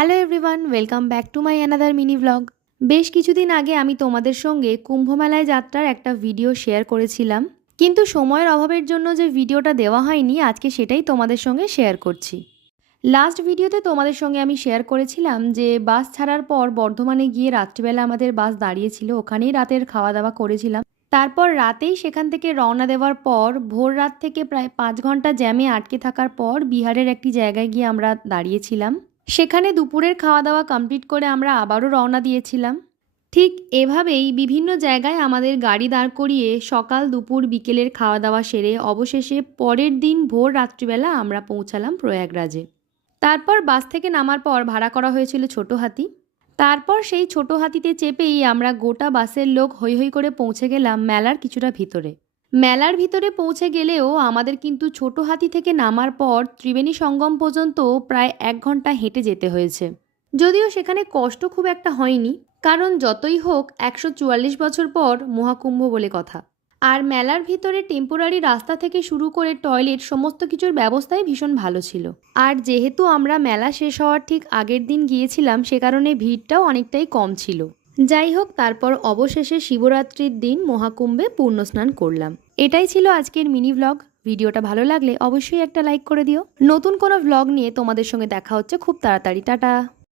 Hello everyone, welcome back to my another mini vlog. বেশ কিছুদিন আগে আমি তোমাদের সঙ্গে কুম্ভমেলায় যাত্রার একটা ভিডিও শেয়ার করেছিলাম, কিন্তু সময়ের অভাবের জন্য যে ভিডিওটা দেওয়া হয়নি, আজকে সেটাই তোমাদের সঙ্গে শেয়ার করছি। লাস্ট ভিডিওতে তোমাদের সঙ্গে আমি শেয়ার করেছিলাম যে বাস ছাড়ার পর বর্ধমানে গিয়ে রাত্রিবেলা আমাদের বাস দাঁড়িয়েছিল, ওখানেই রাতের খাওয়া দাওয়া করেছিলাম। তারপর রাতেই সেখান থেকে রওনা দেওয়ার পর ভোর রাত থেকে প্রায় 5 ঘন্টা জ্যামে আটকে থাকার পর বিহারের একটি জায়গায় গিয়ে আমরা দাঁড়িয়েছিলাম। সেখানে দুপুরের খাওয়া দাওয়া কমপ্লিট করে আমরা আবারও রওনা দিয়েছিলাম। ঠিক এভাবেই বিভিন্ন জায়গায় আমাদের গাড়ি দাঁড় করিয়ে সকাল দুপুর বিকেলের খাওয়া দাওয়া সেরে অবশেষে পরের দিন ভোর রাত্রিবেলা আমরা পৌঁছালাম প্রয়াগরাজে। তারপর বাস থেকে নামার পর ভাড়া করা হয়েছিল ছোটো হাতি। তারপর সেই ছোটো হাতিতে চেপেই আমরা গোটা বাসের লোক হৈ হৈ করে পৌঁছে গেলাম মেলার কিছুটা ভিতরে। মেলার ভিতরে পৌঁছে গেলেও আমাদের কিন্তু ছোটো হাতি থেকে নামার পর ত্রিবেণী সঙ্গম পর্যন্ত প্রায় 1 ঘন্টা হেঁটে যেতে হয়েছে। যদিও সেখানে কষ্ট খুব একটা হয়নি, কারণ যতই হোক 144 বছর পর মহাকুম্ভ বলে কথা। আর মেলার ভিতরে টেম্পোরারি রাস্তা থেকে শুরু করে টয়লেট সমস্ত কিছুর ব্যবস্থাই ভীষণ ভালো ছিল। আর যেহেতু আমরা মেলা শেষ হওয়ার ঠিক আগের দিন গিয়েছিলাম, সে কারণে ভিড়টাও অনেকটাই কম ছিল। যাই হোক, তারপর অবশেষে শিবরাত্রির দিন মহাকুম্ভে পূর্ণস্নান করলাম। এটাই ছিল আজকের মিনি ভ্লগ। ভিডিওটা ভালো লাগলে অবশ্যই একটা লাইক করে দিও। নতুন কোনো ভ্লগ নিয়ে তোমাদের সঙ্গে দেখা হচ্ছে খুব তাড়াতাড়ি। টাটা।